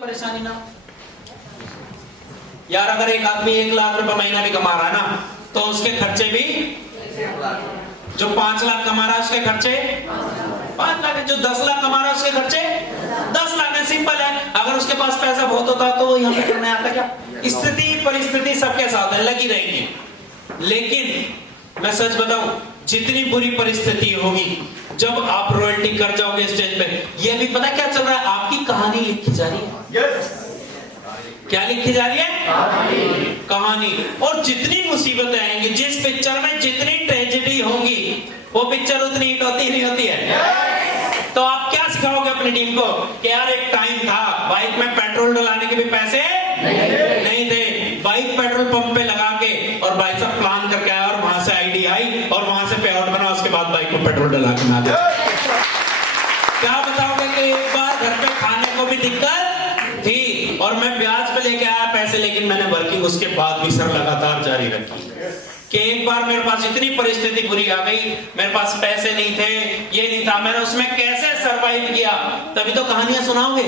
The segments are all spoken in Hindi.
परेशानी ना। यार अगर एक आदमी 1 लाख रुपए महीना भी कमा रहा है ना, तो उसके खर्चे भी, जो 5 लाख कमा रहा है उसके खर्चे 5 लाख है, जो 10 लाख कमा रहा है उसके खर्चे 10 लाख है। सिंपल है। अगर उसके पास पैसा बहुत होता तो वो यहाँ पे करने आता क्या? स्थिति परिस्थिति सबके साथ है, लगी रहेगी। लेकिन मैं सच बताऊं, जितनी बुरी परिस्थिति होगी, जब आप रॉयल्टी कर जाओगे स्टेज पे, ये भी पता क्या चल रहा है, आपकी कहानी लिखी जा रही है। क्या लिखी जा रही है? कहानी। और जितनी मुसीबतें आएंगी, जिस पिक्चर में जितनी ट्रेजेडी होगी, वो पिक्चर उतनी हिट होती नहीं होती है। तो आप क्या सिखाओगे अपनी टीम को कि यार एक टाइम था, बाइक में पेट्रोल डलाने के भी पैसे नहीं थे, बाइक पेट्रोल पंप पे लगा के और भाई साहब प्लान करके आया, और वहां से आईडी आई और वहां से पे आउट बना, उसके बाद बाइक में पेट्रोल डला के ना दे। क्या बताओगे कि एक बार घर पे खाने को भी दिक्कत थी और मैं ब्याज पे लेके आया पैसे, लेकिन मैंने वर्किंग उसके बाद भी सर लगातार जारी रखी। कि एक बार मेरे पास इतनी परिस्थिति बुरी आ गई, मेरे पास पैसे नहीं थे, ये नहीं था, मैंने उसमें कैसे सरवाइव किया, तभी तो कहानियां सुनाओगे।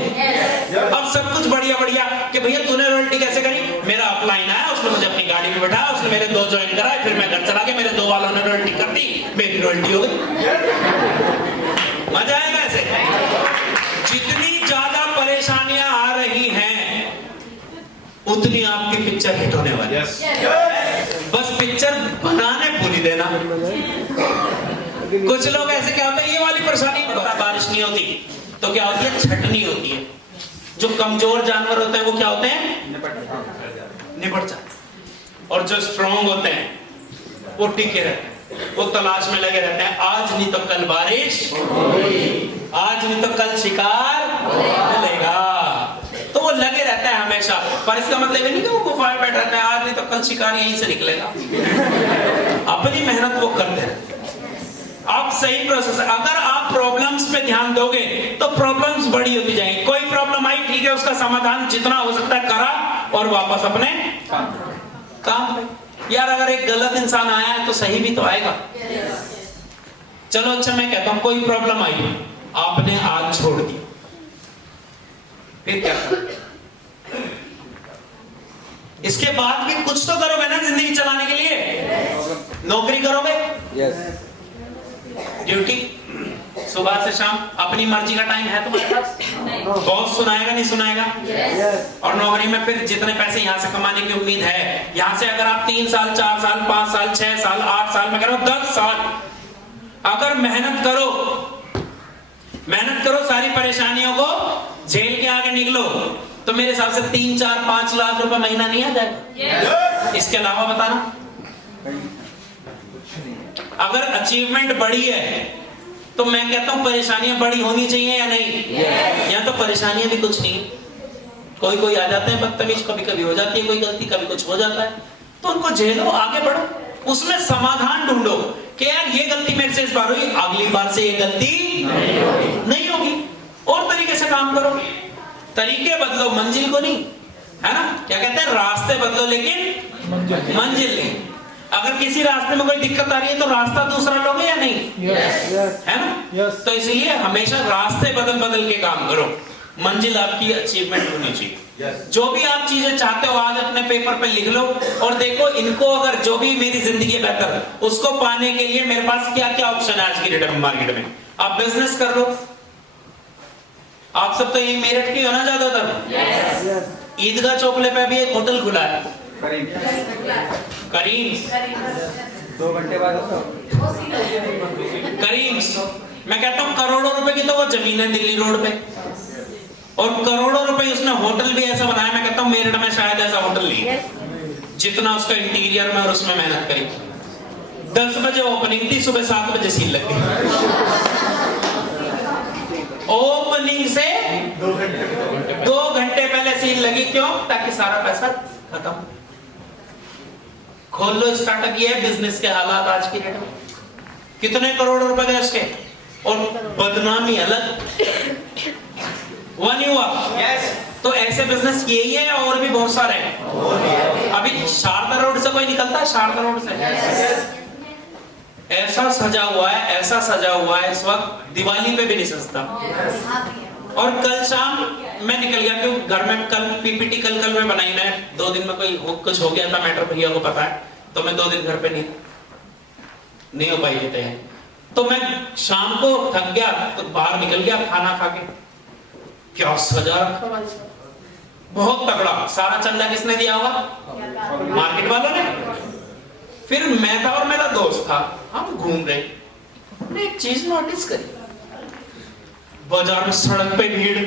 अब सब कुछ बढ़िया बढ़िया कि भैया तूने रॉयल्टी कैसे करी, मेरा अपलाइन आया, उसने मुझे अपनी गाड़ी में बैठाया, उसने मेरे 2 ज्वाइन कराए, फिर मैं घर चला के मेरे 2 वालों ने रॉयल्टी कर दी, मेरी रॉयल्टी हो गई। मजा आएगा ऐसे। जितनी ज्यादा परेशानियां आ रही हैं, उतनी आपकी पिक्चर हिट होने वाली है। बस पिक्चर बनाने पूरी देना। कुछ लोग ऐसे क्या होते हैं, ये वाली परेशानी, बारिश नहीं होती तो क्या होती है, छटनी होती है। जो कमजोर जानवर होते हैं वो क्या होते हैं, निपट जाते। और जो स्ट्रॉन्ग होते हैं वो टिके रहते हैं, वो तलाश में लगे रहते हैं। आज नहीं तो कल बारिश, आज नहीं तो कल शिकार मिलेगा, तो वो लगे रहता है हमेशा। पर इसका मतलब नहीं कि वो गुफा में बैठ रहता है, आज नहीं तो कल शिकार यहीं से निकलेगा। अपनी मेहनत वो करते हैं। आप सही प्रोसेस, अगर आप प्रॉब्लम्स पे ध्यान दोगे तो प्रॉब्लम्स बड़ी होती जाएंगी। कोई प्रॉब्लम आई, ठीक है, उसका समाधान जितना हो सकता है करा और वापस अपने काम पे। यार अगर एक गलत इंसान आया है तो सही भी तो आएगा। चलो अच्छा मैं कहता हूं कोई प्रॉब्लम आई, आपने आज छोड़ दी, फिर क्या करोगे? इसके बाद भी कुछ तो करोगे ना जिंदगी चलाने के लिए। नौकरी करोगे, ड्यूटी सुबह से शाम, अपनी मर्जी का टाइम है तुम्हारे पास, बॉस सुनाएगा नहीं सुनाएगा। और नौकरी में फिर जितने पैसे यहां से कमाने की उम्मीद है, यहां से अगर आप 3 साल 4 साल 5 साल 6 साल 8 साल, मैं कह रहा हूं 10 साल अगर मेहनत करो, सारी परेशानियों को झेल के आगे निकलो, तो मेरे हिसाब से 3 4 5 लाख रुपए महीना नहीं आ जाएगा। इसके अलावा बताना, अगर अचीवमेंट बड़ी है तो मैं कहता हूं परेशानियां बड़ी होनी चाहिए या नहीं? या तो परेशानियां भी कुछ नहीं, कोई आ जाते हैं बदतमीज, कभी कभी हो जाती है कोई गलती, कभी कुछ हो जाता है, तो उनको झेलो, आगे बढ़ो, उसमें समाधान ढूंढो कि यार ये गलती मेरे से इस बार हुई, अगली बार से ये गलती नहीं होगी, और तरीके से काम करो। तरीके बदलो, मंजिल को नहीं, है ना? क्या कहते हैं, रास्ते बदलो लेकिन मंजिल नहीं। अगर किसी रास्ते में कोई दिक्कत आ रही है तो रास्ता दूसरा लोगे या नहीं? है ना? तो इसलिए हमेशा रास्ते बदल के काम करो, मंजिल आपकी अचीवमेंट होनी चाहिए। जो भी आप चीजें चाहते हो आज अपने पेपर पे लिख लो और देखो इनको, अगर जो भी मेरी जिंदगी बेहतर, उसको पाने के लिए मेरे पास क्या क्या ऑप्शन है आज की डेट में मार्केट में। आप बिजनेस कर लो, आप सब तो यही मेरठ की हो ना ज्यादातर। ईदगाह चौकले पे भी एक होटल खुला है, करीम्स, 2 घंटे बाद करीम्स। मैं कहता हूँ करोड़ों रुपए की तो वो जमीन है दिल्ली रोड पे, और करोड़ों रुपए उसने होटल भी ऐसा बनाया। मैं कहता हूँ मेरठ में शायद ऐसा होटल नहीं है जितना उसका इंटीरियर में और उसमें मेहनत करी। 10 बजे ओपनिंग थी, सुबह 7 बजे सील लग गई। ओपनिंग से 2 घंटे पहले सील लगी, क्यों? ताकि सारा पैसा खत्म। खोल लो स्टार्टअप, ये है बिजनेस के हालात आज की डेट में। कितने करोड़ रुपए गए उसके, और बदनामी अलग। वन हुआ तो ऐसे बिजनेस यही है और भी बहुत सारे हैं। अभी शारदा रोड से कोई निकलता है, शारदा रोड से ऐसा सजा हुआ है, ऐसा सजा हुआ है, इस वक्त दिवाली पे भी नहीं सजता। और कल शाम मैं निकल गया, क्यों घर में कल पीपीटी कल में बनाई, मैं 2 दिन में कुछ हो गया था मैटर, भैया को पता है, तो मैं 2 दिन घर पे नहीं हो पाई थी। तो मैं शाम को थक गया तो बाहर निकल गया खाना खा के, क्या सजा रखा भाई साहब, बहुत तगड़ा। सारा चंदा किसने दिया होगा? मार्केट वालों ने। फिर मैं था और मेरा दोस्त था, हम घूम रहे, हमने एक चीज नोटिस करी, बाजार में सड़क पे भीड़,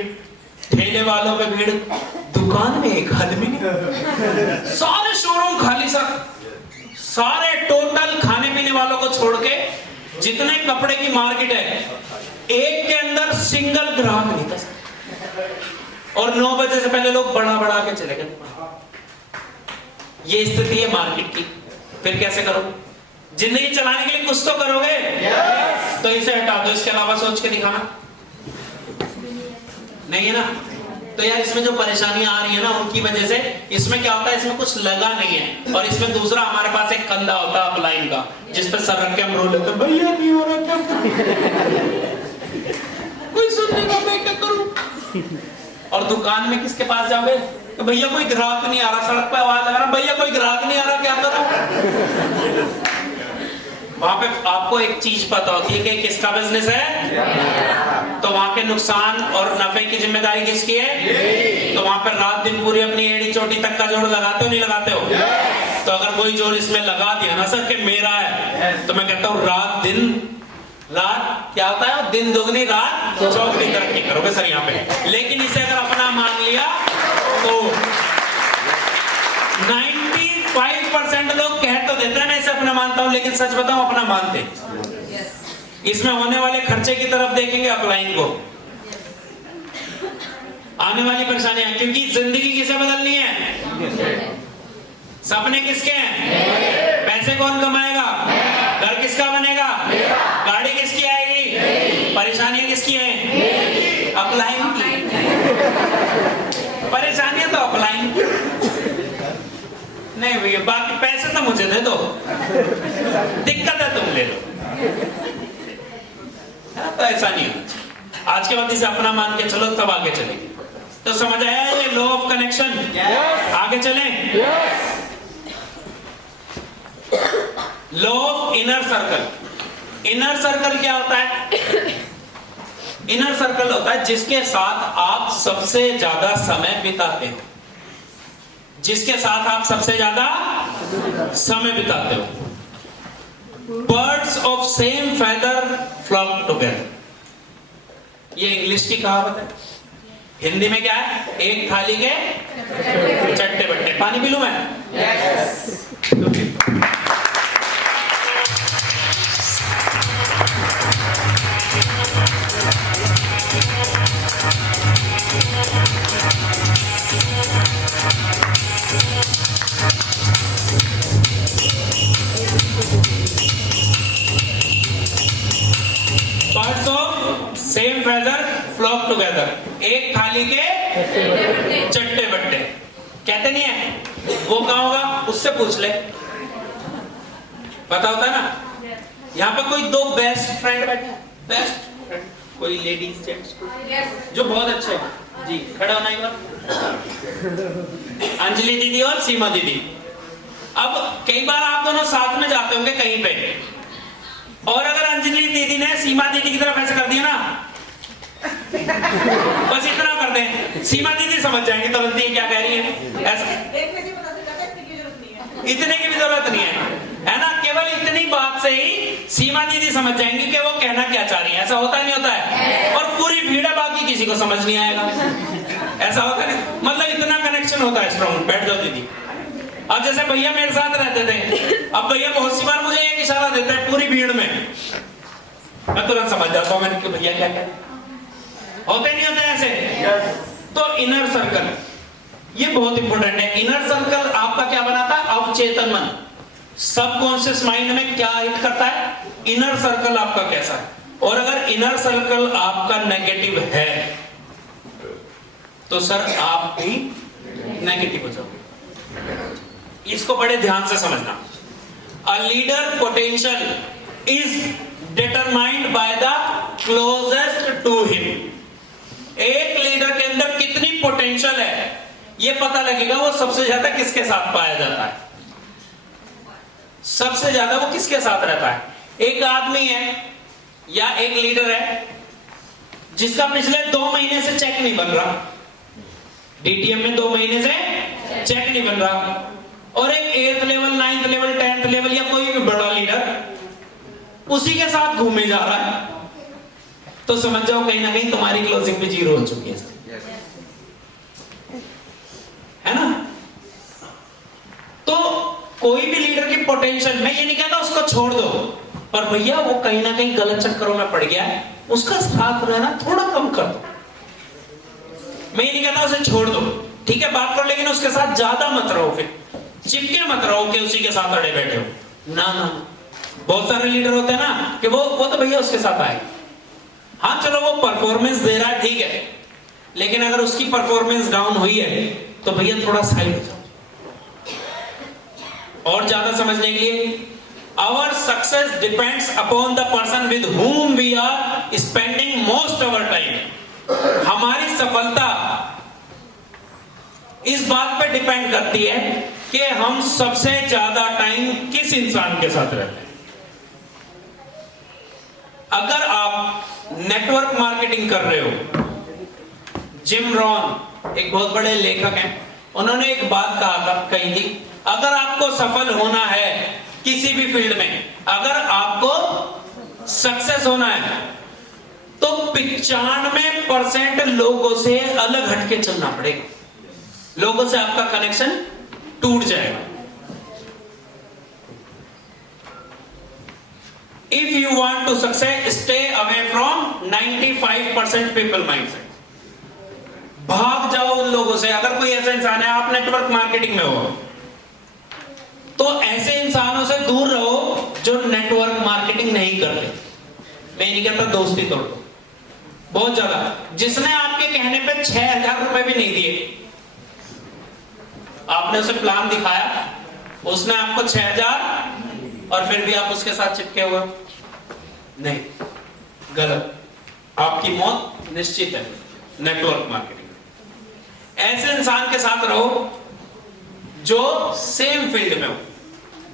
ठेले वालों पे भीड़, दुकान में एक आदमी नहीं, सारे शोरूम खाली सर, सारे टोटल खाने पीने वालों को छोड़ के जितने कपड़े की मार्केट है, एक के अंदर सिंगल ग्राहक नहीं था। और 9 बजे से पहले लोग बढ़ा के चले गए। ये स्थिति है मार्केट की। फिर कैसे करो? जिंदगी चलाने के लिए कुछ तो करोगे। तो इसे हटा दो, इसके अलावा सोच के दिखाना नहीं है ना। तो यार इसमें जो परेशानियां आ रही है ना, उनकी वजह से इसमें क्या होता है, इसमें कुछ लगा नहीं है। और इसमें दूसरा हमारे पास एक कंधा होता है अपलाइन का, जिस पर सर रख के हम रो लेते हैं, भैया नहीं हो रहा क्या कोई सुनने का, मैं क्या करूं। और दुकान में किसके पास जाओगे? तो भैया कोई ग्राहक नहीं आ रहा, सड़क पे आवाज लगा रहा, भैया कोई ग्राहक नहीं आ रहा, क्या करूं। वहां पे आपको एक चीज पता होती है कि किसका बिजनेस है, तो वहां के नुकसान और नफे की जिम्मेदारी किसकी है। तो वहां पर रात दिन पूरी अपनी एड़ी चोटी तक का जोड़ लगाते हो नहीं लगाते हो? तो अगर कोई जोड़ इसमें लगा दिया ना सर कि मेरा है, तो मैं कहता हूँ रात क्या होता है, दिन दुगनी रात चौगुनी तरक्की करोगे सर यहाँ पे। लेकिन इसे अगर अपना मान लिया तो 95% लोग कह तो देते हैं मैं इसे अपना मानता हूं, लेकिन सच बताऊं अपना मानते। इसमें होने वाले खर्चे की तरफ देखेंगे अपलाइन को, आने वाली परेशानियां, क्योंकि जिंदगी किसे बदलनी है, सपने किसके हैं, पैसे कौन कमाएगा, घर किसका बनेगा, गाड़ी किसकी आएगी, परेशानियां किसकी हैं, अपलाइन की। परेशानियां तो अपलाइन की नहीं भैया, बाकी पैसे तो मुझे दे दो, दिक्कत है तुम ले लो। तो ऐसा नहीं होना। आज के बाद इसे अपना मान के चलो, तब आगे चलेंगे। तो समझ आया ये लॉ ऑफ कनेक्शन? आगे चलें। Law of inner circle. Inner circle क्या होता है? इनर सर्कल होता है जिसके साथ आप सबसे ज्यादा समय बिताते हो, जिसके साथ आप सबसे ज्यादा समय बिताते हो। Birds of same feather flock together, ये इंग्लिश की कहावत है। हिंदी में क्या है? एक थाली के चट्टे बट्टे। पानी पी लूं मैं? Birds of same feather flock together, एक थाली के चट्टे बट्टे। कहते नहीं है? वो कहाँ होगा? उससे पूछ ले, पता होता है ना। यहाँ पर कोई 2 बेस्ट फ्रेंड बैठे हैं, बेस्ट फ्रेंड, कोई लेडीज जेंट्स जो बहुत अच्छे हैं जी, खड़ा होना एक बार। अंजलि दीदी और सीमा दीदी। अब कई बार आप दोनों साथ में जाते होंगे कहीं पे, और अगर अंजलि दीदी ने सीमा दीदी की तरफ ऐसे कर दिया ना, बस इतना कर दें, सीमा दीदी समझ जाएंगे तुरंत ही क्या कह रही है। ऐसा इतने की भी जरूरत नहीं है ना। केवल इतनी बात से ही सीमा दीदी समझ जाएंगी कि वो कहना क्या चाह रही है। ऐसा होता नहीं होता है? और पूरी भीड़ है, बाकी किसी को समझ नहीं आएगा। ऐसा होता नहीं, मतलब इतना कनेक्शन होता है स्ट्रॉन्ग। बैठ जाओ दीदी। अब जैसे भैया मेरे साथ रहते थे, अब भैया बहुत सी बार मुझे एक इशारा देते हैं पूरी भीड़ में, मैं तुरंत समझ जाता हूं मैंने कि भैया क्या कहते हैं। होते नहीं होते ऐसे? तो इनर सर्कल ये बहुत इंपॉर्टेंट है। इनर सर्कल आपका क्या बनाता है? अवचेतन मन, सबकॉन्शियस माइंड में क्या हिट करता है, इनर सर्कल आपका कैसा है। और अगर इनर सर्कल आपका नेगेटिव है तो सर आप भी नेगेटिव हो जाओगे। इसको बड़े ध्यान से समझना। A leader potential is determined by the closest to him. एक लीडर के अंदर कितनी पोटेंशियल है ये पता लगेगा वो सबसे ज्यादा किसके साथ पाया जाता है, सबसे ज्यादा वो किसके साथ रहता है। एक आदमी है या एक लीडर है जिसका पिछले 2 महीने से चेक नहीं बन रहा, डीटीएम में 2 महीने से चेक नहीं बन रहा, और एक 8th level 9th level 10th level या कोई भी बड़ा लीडर उसी के साथ घूमे जा रहा है, तो समझ जाओ कहीं ना कहीं तुम्हारी क्लोजिंग भी 0 हो चुकी है, है ना। तो कोई भी लीडर की पोटेंशियल, मैं ये नहीं कहता उसको छोड़ दो, पर भैया वो कहीं ना कहीं गलत चक्करों में पड़ गया है, उसका साथ रहना थोड़ा कम कर दो। मैं ये नहीं कहता उसे छोड़ दो, ठीक है बात करो, लेकिन उसके साथ ज्यादा मत रहो, फिर चिपके मत रहो कि उसी के साथ अड़े बैठे हो। ना ना, बहुत सारे लीडर होते हैं ना कि वो तो भैया उसके साथ आए, हाँ चलो वो परफॉर्मेंस दे रहा है ठीक है, लेकिन अगर उसकी परफॉर्मेंस डाउन हुई है तो भैया थोड़ा साइड हो जाओ। और ज्यादा समझने के लिए, our success depends upon the person with whom we are spending most of our time. हमारी सफलता इस बात पे डिपेंड करती है कि हम सबसे ज्यादा टाइम किस इंसान के साथ रहते हैं। अगर आप नेटवर्क मार्केटिंग कर रहे हो, जिम रॉन एक बहुत बड़े लेखक हैं, उन्होंने एक बात कही थी, अगर आपको सफल होना है किसी भी फील्ड में, अगर आपको सक्सेस होना है तो 95% लोगों से अलग हटके चलना पड़ेगा, लोगों से आपका कनेक्शन टूट जाएगा। If you want to success stay away from 95% people mindset, भाग जाओ उन लोगों से। अगर कोई ऐसा इंसान है, आप नेटवर्क मार्केटिंग में हो, तो ऐसे इंसानों से दूर रहो जो नेटवर्क मार्केटिंग नहीं करते। मैं नहीं कहता दोस्ती तोड़ दो, बहुत ज्यादा, जिसने आपके कहने पे 6,000 रुपए भी नहीं दिए, आपने उसे प्लान दिखाया, उसने आपको 6,000 और फिर भी आप उसके साथ चिपके हुए, नहीं, गलत, आपकी मौत निश्चित है नेटवर्क मार्केटिंग। ऐसे इंसान के साथ रहो जो सेम फील्ड में हो।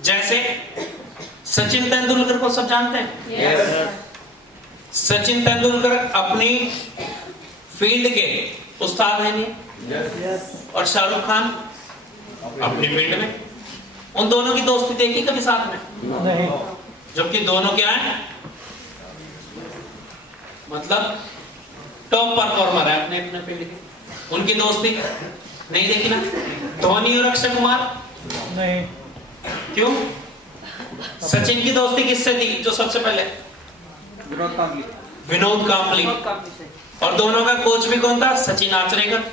जैसे सचिन तेंदुलकर को सब जानते हैं, yes. सचिन तेंदुलकर अपनी फील्ड के उस्ताद हैं नहीं, yes. और शाहरुख खान अपनी फील्ड में, उन दोनों की दोस्ती देखी कभी साथ में? नहीं। जबकि दोनों क्या है, मतलब टॉप परफॉर्मर है अपने अपने फील्ड के, उनकी दोस्ती नहीं देखी ना? धोनी और अक्षय कुमार नहीं, क्यों? सचिन की दोस्ती किससे थी जो सबसे पहले? विनोद कांबली। और दोनों का कोच भी कौन था? सचिन आचरेकर,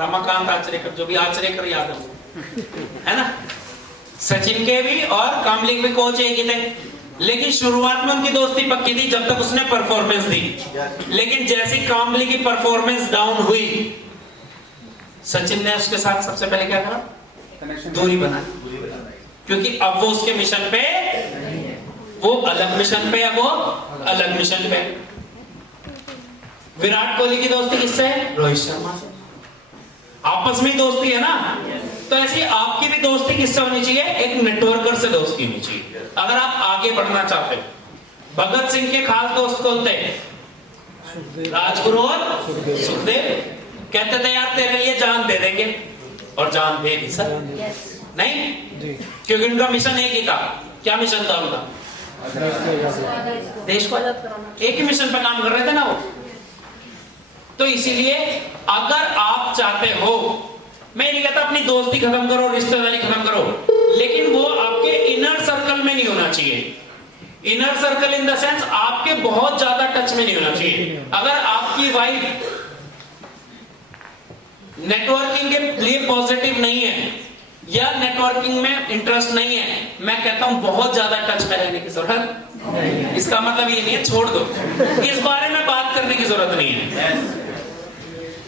रमाकांत आचरेकर, जो भी आचरेकर याद है ना। सचिन के भी और कांबली के भी कोच एक ही थे, लेकिन शुरुआत में उनकी दोस्ती पक्की थी जब तक उसने परफॉर्मेंस दी, लेकिन जैसी कांबली की परफॉर्मेंस डाउन हुई, सचिन ने उसके साथ सबसे पहले क्या करा? दूरी बनाई, क्योंकि अब वो उसके मिशन पे, वो अलग मिशन पे है, वो अलग मिशन पे। विराट कोहली की दोस्ती किससे है? रोहित शर्मा से, आपस में दोस्ती है ना। तो ऐसी आपकी भी दोस्ती किससे होनी चाहिए? एक नेटवर्कर से दोस्ती होनी चाहिए अगर आप आगे बढ़ना चाहते हो। भगत सिंह के खास दोस्त कौन थे? राजगुरु और सुखदेव। कहते थे यार तेरे लिए जान दे देंगे, और जान दे दी सर। नहीं, क्योंकि उनका मिशन एक ही था। क्या मिशन था उनका? देश को आजाद कराना। एक ही मिशन पर काम कर रहे थे ना वो। तो इसीलिए अगर आप चाहते हो, मैं नहीं कहता अपनी दोस्ती खत्म करो, रिश्तेदारी खत्म करो, लेकिन वो आपके इनर सर्कल में नहीं होना चाहिए। Inner circle in the sense आपके बहुत ज्यादा टच में नहीं होना चाहिए। अगर आपकी वाइफ नेटवर्किंग के लिए पॉजिटिव नहीं है या नेटवर्किंग में इंटरेस्ट नहीं है, मैं कहता हूं बहुत ज्यादा टच में रहने की जरूरत। इसका मतलब ये नहीं है छोड़ दो, इस बारे में बात करने की जरूरत नहीं है।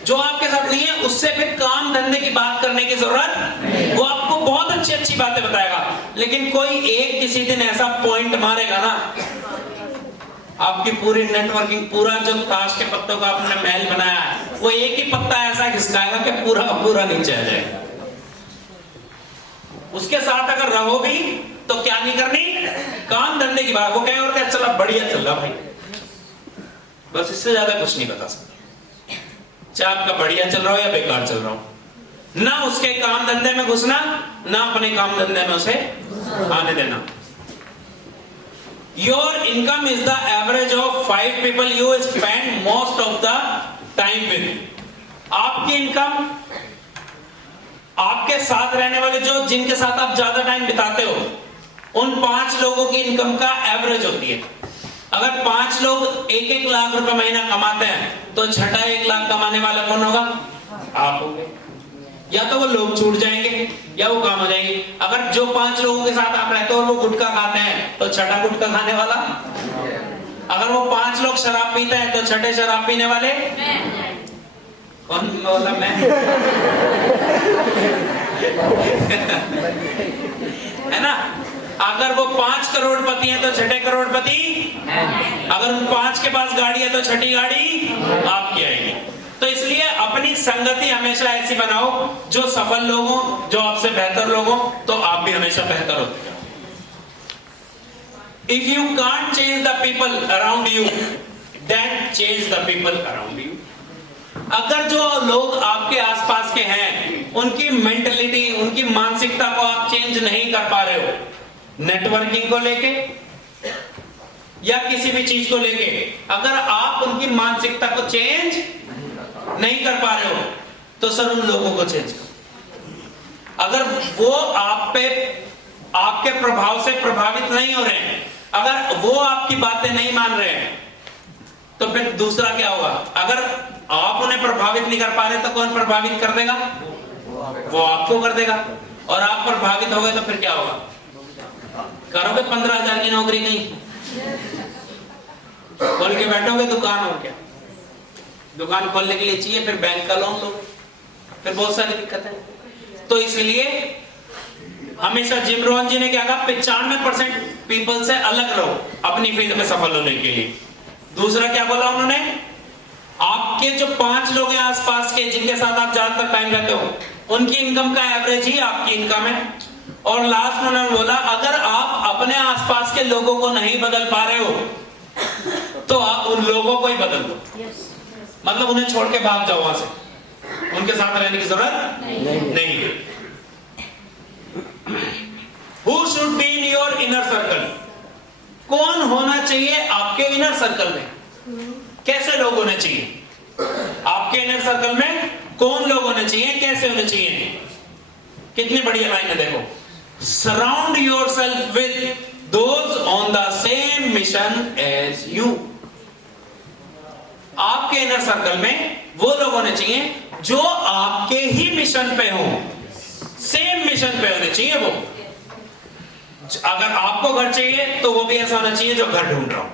जो आपके साथ नहीं है उससे फिर काम धंधे की बात करने की जरूरत, वो आपको बहुत अच्छी अच्छी बातें बताएगा, लेकिन कोई एक किसी दिन ऐसा पॉइंट मारेगा ना, आपकी पूरी नेटवर्किंग, पूरा जो ताश के पत्तों का आपने महल बनाया है, वो एक ही पत्ता ऐसा खिसकाएगा कि पूरा का पूरा नीचे आ जाएगा। उसके साथ अगर रहो भी तो क्या नहीं करनी, काम धंधे की बात, वो कहे और क्या चला बढ़िया चल रहा भाई, बस इससे ज्यादा कुछ नहीं बता सकते। चाहे आपका बढ़िया चल रहा हो या बेकार चल रहा हो, ना उसके काम धंधे में घुसना, ना अपने काम धंधे में उसे आने देना। Your income is the average of 5 people you spend most of the time with. आपकी इनकम आपके साथ रहने वाले जो जिनके साथ आप ज्यादा टाइम बिताते हो, उन 5 लोगों की इनकम का एवरेज होती है। अगर 5 लोग 1-1 लाख रुपए महीना कमाते हैं तो छठा 1 लाख कमाने वाला कौन होगा? आप होंगे। या तो वो लोग छूट जाएंगे या वो काम हो जाएंगे। अगर जो 5 लोगों के साथ आप रहते हो और वो गुटखा खाते हैं तो छठा गुटखा खाने वाला। अगर वो 5 लोग शराब पीते हैं तो छठे शराब पीने वाले कौन बोला? मैं। है ना? अगर वो 5 करोड़पति हैं तो छठे करोड़पति। अगर उन 5 के पास गाड़ी है तो छठी गाड़ी आपकी आएगी। तो इसलिए अपनी संगति हमेशा ऐसी बनाओ जो सफल लोग हों, जो आपसे बेहतर लोग हों, तो आप भी हमेशा बेहतर होते जाओ। If you can't change the people around you, then change the people around you. अगर जो लोग आपके आसपास के हैं उनकी मेंटलिटी, उनकी मानसिकता को आप चेंज नहीं कर पा रहे हो, नेटवर्किंग को लेके या किसी भी चीज को लेके, अगर आप उनकी मानसिकता को चेंज नहीं कर पा रहे हो तो सर उन लोगों को चेंज करो। अगर वो आप पे आपके प्रभाव से प्रभावित नहीं हो रहे हैं, अगर वो आपकी बातें नहीं मान रहे हैं, तो फिर दूसरा क्या होगा? अगर आप उन्हें प्रभावित नहीं कर पा रहे तो कौन प्रभावित कर देगा? वो आपको कर देगा। और आप प्रभावित हो गए तो फिर क्या होगा? करोगे 15,000 की नौकरी नहीं, खोल के बैठोगे दुकान, और क्या दुकान खोलने के लिए चाहिए, फिर बैंक का लोन लो, फिर बहुत सारी दिक्कतें। तो इसलिए हमेशा जिम रोहन जी ने क्या कहा? 95% पीपल से अलग रहो अपनी फील्ड में सफल होने के लिए। दूसरा क्या बोला उन्होंने? आपके जो 5 लोग हैं आसपास के जिनके साथ आप ज्यादातर टाइम रहते हो, उनकी इनकम का एवरेज ही आपकी इनकम है। और लास्ट में उन्होंने बोला अगर आप अपने आसपास के लोगों को नहीं बदल पा रहे हो तो आप उन लोगों को ही बदल दो। मतलब उन्हें छोड़ के भाग जाओ वहां से, उनके साथ रहने की जरूरत नहीं है। Who should be in your inner circle? कौन होना चाहिए आपके इनर सर्कल में? कैसे लोग होने चाहिए आपके इनर सर्कल में? कौन लोग होने चाहिए, कैसे होने चाहिए? कितनी बढ़िया लाइन है, देखो। Surround yourself with those on the same mission as you. आपके इनर सर्कल में वो लोग होने चाहिए जो आपके ही मिशन पे हो, सेम मिशन पे होने चाहिए वो। अगर आपको घर चाहिए तो वो भी ऐसा होना चाहिए जो घर ढूंढ रहा हो।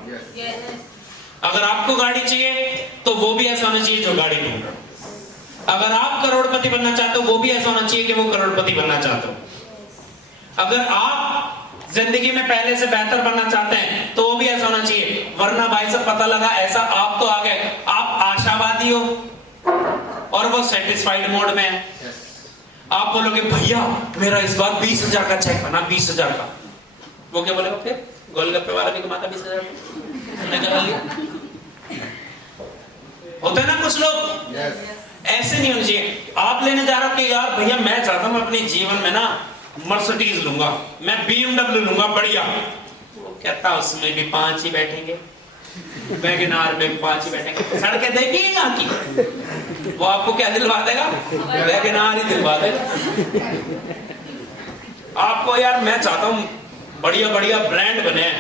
अगर आपको गाड़ी चाहिए तो वो भी ऐसा होना चाहिए जो गाड़ी ढूंढ रहा हो। अगर आप करोड़पति बनना चाहते हो वो भी ऐसा होना चाहिए कि वो करोड़पति बनना चाहते हो। अगर आप जिंदगी में पहले से बेहतर बनना चाहते हैं तो वो भी ऐसा होना चाहिए। वरना भाई साहब पता लगा ऐसा आप तो आ गए, आप आशावादी हो और वो सेटिस्फाइड मोड में है। आप बोलोगे भैया मेरा इस बार 20,000 का चेक बना, 20,000 का। वो क्या बोलेगा फिर? गोलगप्पे वाला भी कमाता 20,000 होते ना कुछ लोग। ऐसे नहीं होना चाहिए। आप लेने जा रहे हो कि यार भैया मैं चाहता हूं अपने जीवन में ना मर्सिडीज लूंगा, मैं BMW लूंगा बढ़िया। वो कहता उसमें भी 5 ही बैठेंगे, वैगनआर में 5 ही बैठेंगे। सड़कें देखिएगा की वो आपको क्या दिलवा देगा? वैगनआर ही दिलवा देगा आपको। यार मैं चाहता हूं बढ़िया बढ़िया ब्रांड बने,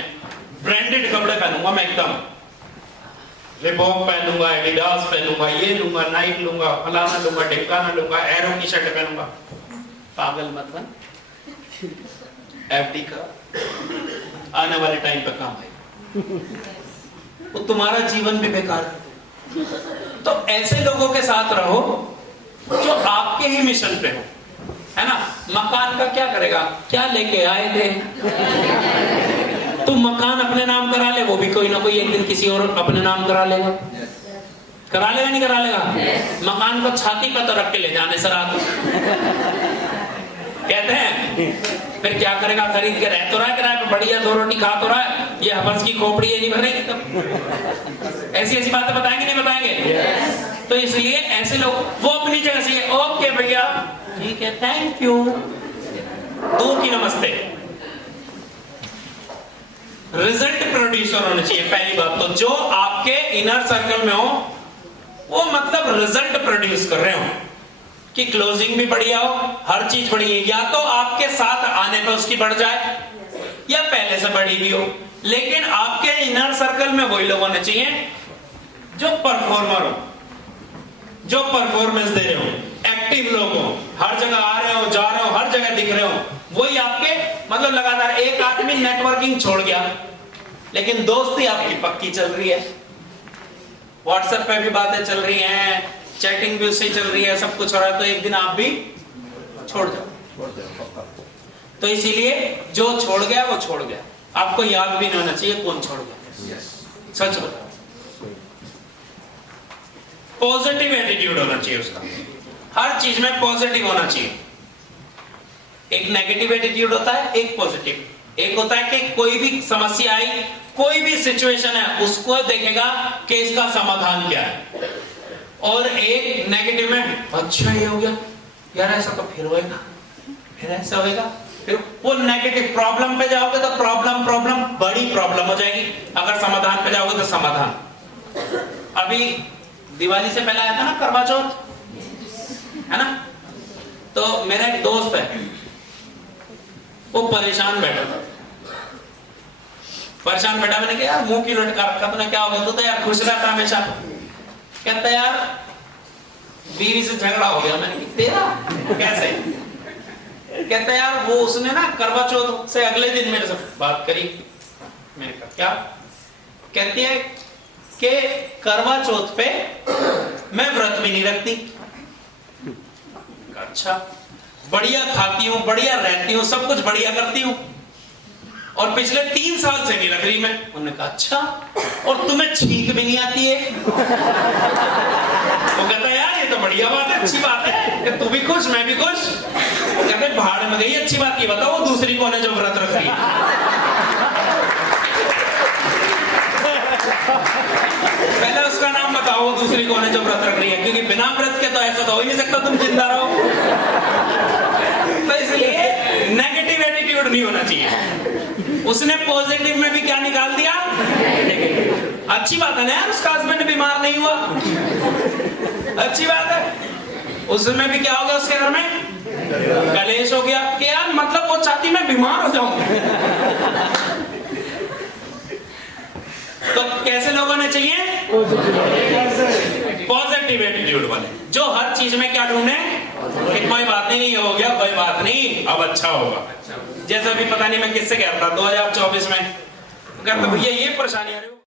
ब्रांडेड कपड़े पहनूंगा मैं, एकदम रिबॉक पहनूंगा, एडिडास पहनूंगा, ये लूंगा, नाइक लूंगा, फलाना लूंगा, ढिमकाना लूंगा, एरो की शर्ट पहनूंगा। पागल मत बन, FD का आने वाले टाइम पे काम है, वो तुम्हारा जीवन भी बेकार है। तो ऐसे लोगों के साथ रहो जो आपके ही मिशन पे हो, है ना। मकान का क्या करेगा? क्या लेके आए थे? तुम मकान अपने नाम करा ले, वो भी कोई ना कोई एक दिन किसी और अपने नाम करा लेगा, करा लेगा नहीं करा लेगा? मकान को छाती पर तो रख के ले जाने सर आप कहते हैं, फिर क्या करेगा? खरीद के रह तो रहा है किराए पे, बढ़िया 2 रोटी खा तो रहा है, ये हवस की खोपड़ी है नहीं भरेगी तब। ऐसी ऐसी बातें बताएंगे नहीं बताएंगे? तो इसलिए ऐसे लोग वो अपनी जगह से ओके भैया ठीक है थैंक यू, दूर की नमस्ते। रिजल्ट प्रोड्यूसर होने चाहिए पहली बात तो, जो आपके इनर सर्कल में हो वो मतलब रिजल्ट प्रोड्यूस कर रहे हो कि क्लोजिंग भी बढ़िया हो, हर चीज बढ़िया, या तो आपके साथ आने पर उसकी बढ़ जाए या पहले से बढ़ी भी हो। लेकिन आपके इनर सर्कल में वही लोग होने चाहिए जो परफॉर्मर हो, जो परफॉर्मेंस दे रहे हो, एक्टिव लोग हो, हर जगह आ रहे हो, जा रहे हो, हर जगह दिख रहे हो, वही आपके मतलब लगातार। एक आदमी नेटवर्किंग छोड़ गया लेकिन दोस्ती आपकी पक्की चल रही है, व्हाट्सएप पे भी बातें चल रही हैं, चैटिंग भी उससे चल रही है, सब कुछ हो रहा है, तो एक दिन आप भी छोड़ जाओ। तो इसीलिए जो छोड़ गया वो छोड़ गया, आपको याद भी नहीं होना चाहिए कौन छोड़ गया। सच बताओ, पॉजिटिव एटीट्यूड होना चाहिए उसका, हर चीज में पॉजिटिव होना चाहिए। एक नेगेटिव एटीट्यूड होता है, एक पॉजिटिव। एक होता है कि कोई भी समस्या आई, कोई भी सिचुएशन है, उसको देखेगा कि इसका समाधान क्या है, और एक नेगेटिव में अच्छा ये हो गया यार, ऐसा तो फिर होएगा, फिर ऐसा होएगा, फिर वो नेगेटिव। प्रॉब्लम पे जाओगे तो प्रॉब्लम बड़ी प्रॉब्लम हो जाएगी, अगर समाधान पे जाओगे तो समाधान। अभी दिवाली से पहले आया था ना करवा चौथ, है ना? तो मेरा एक दोस्त है, वो परेशान बैठा था, मैंने कहा यार मुंह की लटका रखा तूने, क्या हो गया? तो यार खुश रहता हमेशा। कहता यार बीवी से झगड़ा हो गया। मैंने कहा तेरा कैसे? कहता यार वो उसने ना करवा चौथ से अगले दिन मेरे से बात करी। मैंने कहा क्या? कहती है कि करवा चौथ पे मैं व्रत भी नहीं रखती। अच्छा, बढ़िया खाती हूँ, बढ़िया रहती हूँ, सब कुछ बढ़िया करती हूँ, और पिछले 3 साल से नहीं रख रही मैं। उन्होंने कहा अच्छा, और तुम्हें छींक भी नहीं आती है? वो कहता यार ये तो बढ़िया बात है, अच्छी बात है, तू भी खुश मैं भी खुश। वो कहते भाड़ में गई, अच्छी बात ये बताओ वो दूसरी कौन है जो व्रत रख रही है? पहले उसका नाम बताओ, वो दूसरी कौन है जो व्रत रख रही है, क्योंकि बिना व्रत के तो ऐसा तो हो ही नहीं सकता तुम जिंदा रहो। तो इसलिए नेगेटिव एटीट्यूड नहीं होना चाहिए। उसने पॉजिटिव में भी क्या निकाल दिया? अच्छी बात है ना यार, उसका हस्बैंड बीमार नहीं हुआ, अच्छी बात है। उसमें भी क्या हो गया, उसके घर में कलेश हो गया कि यार मतलब वो चाहती मैं बीमार हो जाऊं। तो कैसे लोग होने चाहिए? पॉजिटिव एटीट्यूड वाले, जो हर चीज में क्या ढूंढे कि कोई बात नहीं हो गया, कोई बात नहीं अब अच्छा होगा। जैसा भी पता नहीं मैं किससे कहता 2024 में, कहता भैया ये परेशानी आ रही है।